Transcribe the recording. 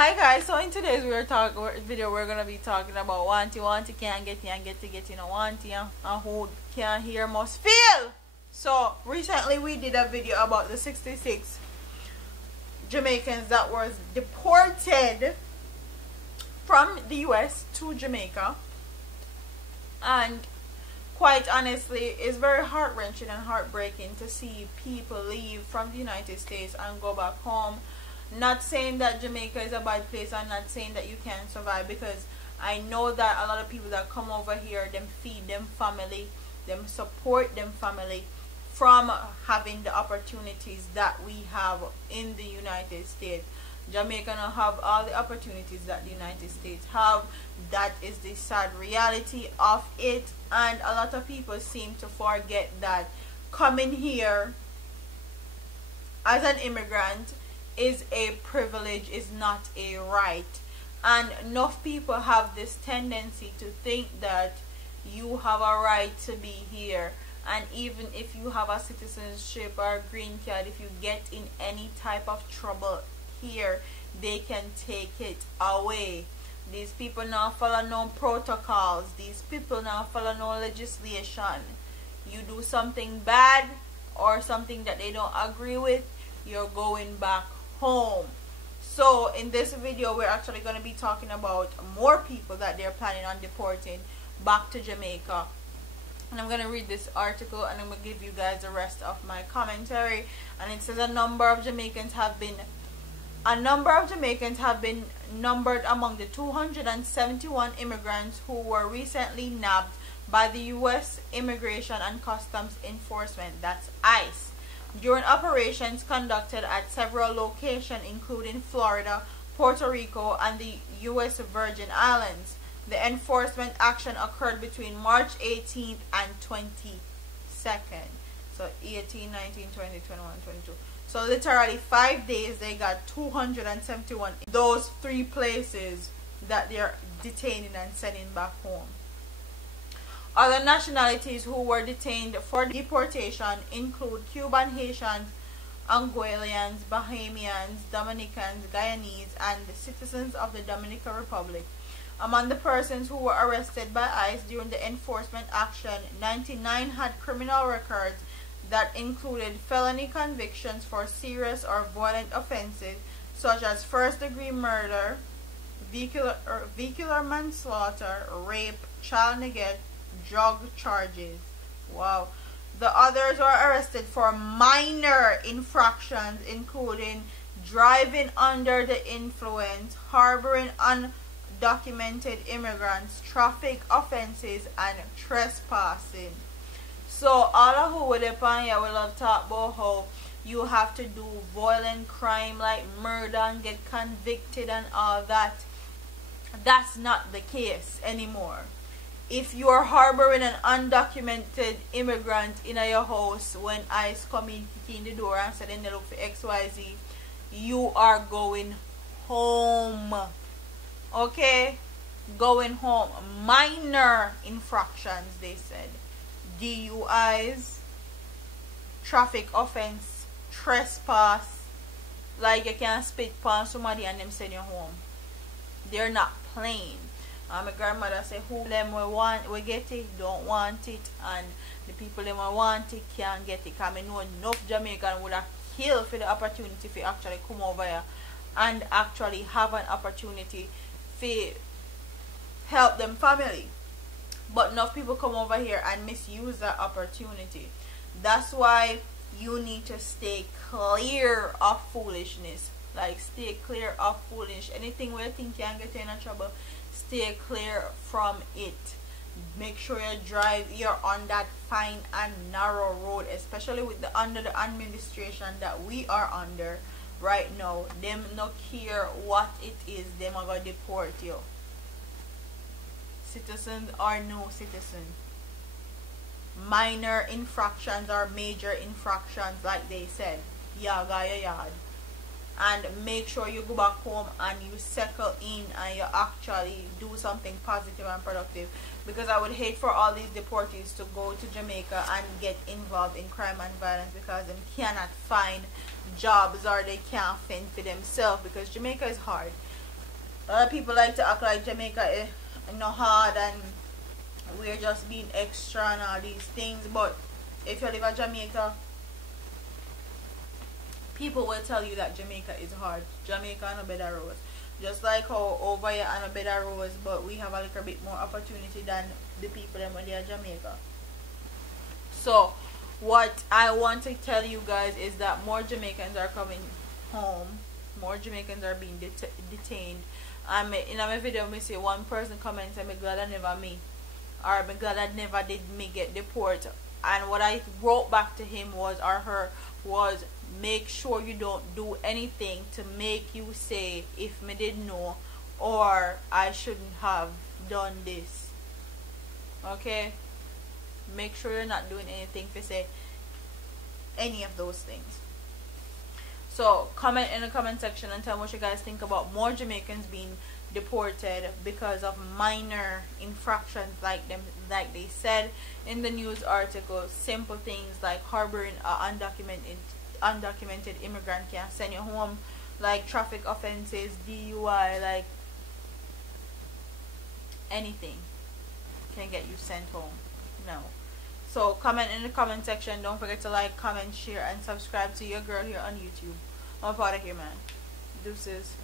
Hi guys, so in today's video we're gonna be talking about wanty can't get you and get you know wanty and who can't hear must feel. So recently we did a video about the 66 Jamaicans that was deported from the US to Jamaica, and quite honestly it's very heart-wrenching and heartbreaking to see people leave from the United States and go back home. Not saying that Jamaica is a bad place. I'm not saying that you can't survive, because I know that a lot of people that come over here, them feed them family, them support them family from having the opportunities that we have in the United States. Jamaica don't have all the opportunities that the United States have. That is the sad reality of it, and a lot of people seem to forget that coming here as an immigrant is a privilege, is not a right. And enough people have this tendency to think that you have a right to be here, and even if you have a citizenship or a green card, if you get in any type of trouble here, they can take it away. These people now follow no protocols. These people now follow no legislation. You do something bad or something that they don't agree with, you're going back home. So in this video we're actually going to be talking about more people that they're planning on deporting back to Jamaica, and I'm going to read this article and I'm going to give you guys the rest of my commentary. And it says a number of Jamaicans have been numbered among the 271 immigrants who were recently nabbed by the US Immigration and Customs Enforcement, that's ICE, during operations conducted at several locations including Florida, Puerto Rico, and the U.S. Virgin Islands. The enforcement action occurred between March 18th and 22nd. So 18, 19, 20, 21, 22. So literally 5 days they got 271 in those three places that they're detaining and sending back home. Other nationalities who were detained for deportation include Cuban, Haitians, Anguillians, Bahamians, Dominicans, Guyanese, and the citizens of the Dominican Republic. Among the persons who were arrested by ICE during the enforcement action, 99 had criminal records that included felony convictions for serious or violent offenses such as first-degree murder, vehicular manslaughter, rape, child neglect, drug charges. Wow. The others were arrested for minor infractions including driving under the influence, harboring undocumented immigrants, traffic offenses, and trespassing. So all of who would upon here will have talk about how you have to do violent crime like murder and get convicted and all that. That's not the case anymore. If you are harboring an undocumented immigrant in your house when ICE come in, kick in the door and say they look for XYZ, you are going home. Okay? Going home. Minor infractions, they said. DUIs, traffic offense, trespass, like you can spit upon somebody and them send you home. They're not playing. My grandmother said who them we get it, don't want it, and the people them want it can't get it. Because I know enough Jamaican would have killed for the opportunity to actually come over here and actually have an opportunity to help them family. But enough people come over here and misuse that opportunity. That's why you need to stay clear of foolishness. Like, stay clear of foolish. Anything where you think you can get in trouble, stay clear from it. Make sure you're on that fine and narrow road, especially with under the administration that we are under right now. Them not care what it is, them are gonna deport you. Citizens or no citizen. Minor infractions or major infractions, like they said. Yeah, got your yard. And make sure you go back home and you settle in and you actually do something positive and productive. Because I would hate for all these deportees to go to Jamaica and get involved in crime and violence because they cannot find jobs or they can't fend for themselves, because Jamaica is hard. A lot of people like to act like Jamaica is hard and we're just being extra and all these things, but if you live in Jamaica, people will tell you that Jamaica is hard. Jamaica and a better rose. Just like how over here and a better rose, but we have a little bit more opportunity than the people when they are Jamaica. So what I want to tell you guys is that more Jamaicans are coming home. More Jamaicans are being detained. In my video, I say one person comments, I'm glad I never me. Or I'm glad I never did me get deported. And what I wrote back to him was, or her, was, make sure you don't do anything to make you say, if me did know, or I shouldn't have done this. Okay? Make sure you're not doing anything to say any of those things. So comment in the comment section and tell me what you guys think about more Jamaicans being deported because of minor infractions, like they said in the news article. Simple things like harboring an undocumented immigrant can send you home, like traffic offenses, DUI, like anything can get you sent home. No. So comment in the comment section. Don't forget to like, comment, share, and subscribe to your girl here on YouTube. I'm out of here, man. Deuces.